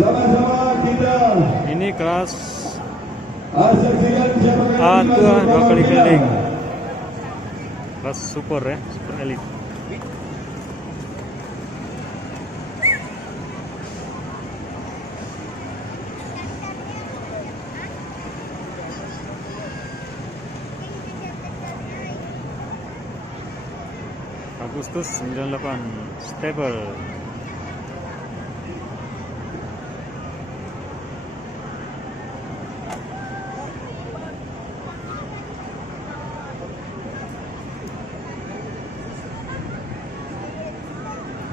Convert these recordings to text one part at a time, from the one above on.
Sama-sama kita. Ini kelas Saksikan siapa A yang tua 2 kali kita. keliling. Kelas super ya, super elite. Agustus 98 stable.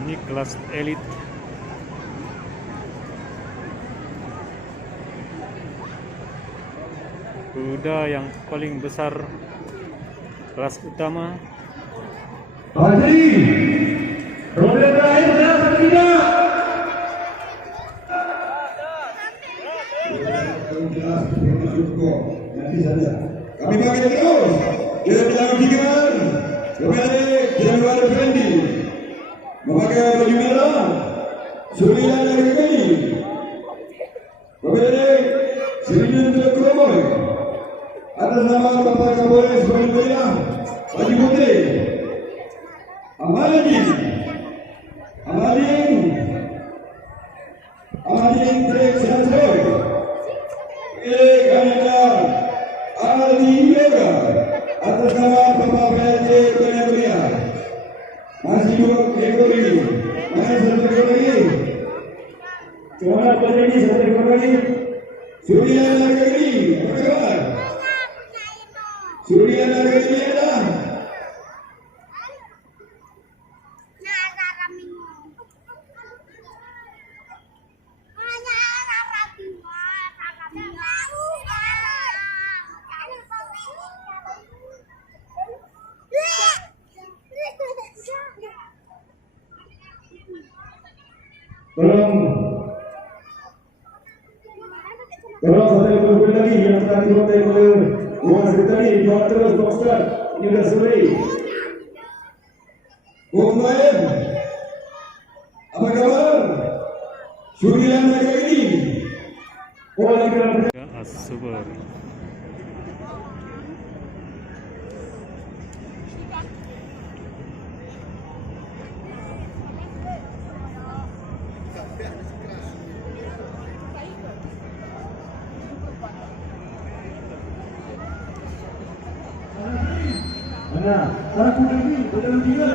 Ini kelas elite. Kuda yang paling besar kelas utama. Hadi, roda terakhir dan tidak. Nanti saja. Kami pakai terus. Kita dilakukan. Kembali Januari Fendi memakai baju merah. Sulian dari kami. Kembali Sirine Telekomoy. Atas nama Bapak Kapolres Banyuwangi baju putih. Amalin Trek Sansoy Kanada Aldi Yoga atas nama Bapak PLT Banyuwangi masih 2 ekor ini masih 1 ekor lagi cuma terjadi 1 ekor lagi Surya Nagari apa kabar Surya Nagari ada Tolong satu ekor lagi yang tadi dua ekor buang sekali buat terus Oscar ini sudah sore. Bukan apa kabar? Surya Nagari. Oh lagi dalam Super. Nah, aku lagi berjalan tiga.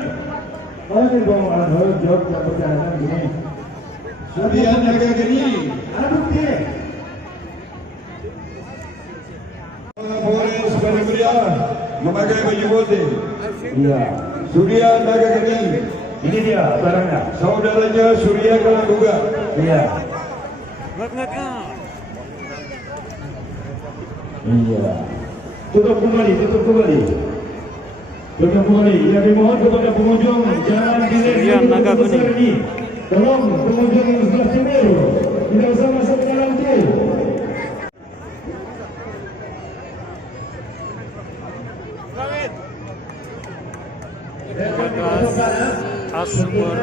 Oh, ini bawa alat jawab yang perjalanan gini. Surya Nagari. Ada bukti. Polres Banyuwangi memakai baju putih. Iya. Surya Nagari. Ini dia barangnya. Saudaranya Surya Kaladuga. Iya. Iya. Tutup kembali. Yang dimohon kepada pengunjung jangan Surya Nagari. Tolong pengunjung yang sebelah timur tidak usah masuk ke dalam tu. Asmur.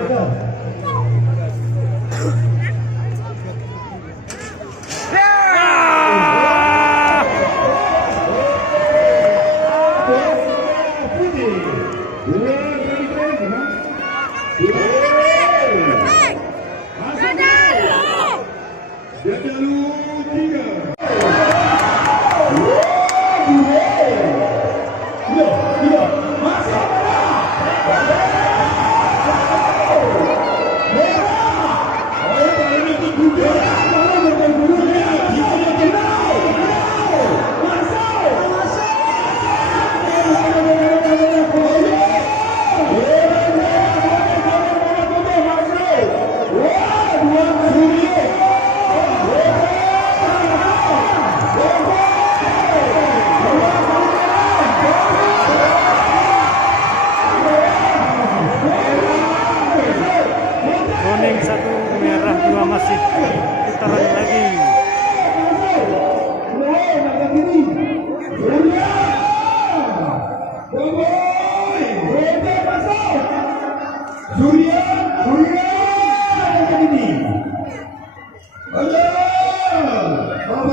Vamos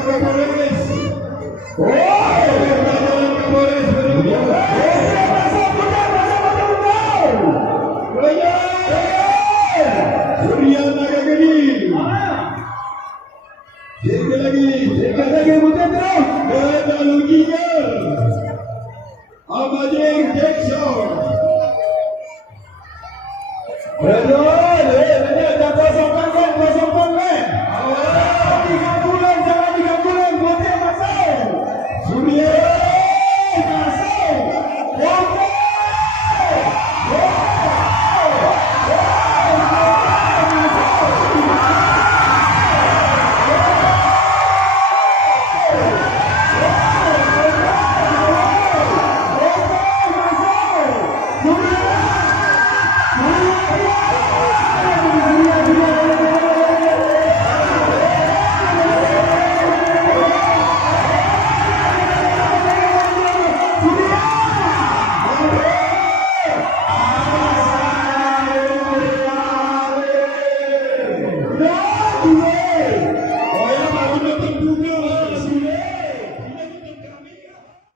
Kapolres. Oh, Kapolres. Surya Nagagini. Sikit lagi putar terus. Dan Luginya. Abading Jackson. Betul, jangan kosong.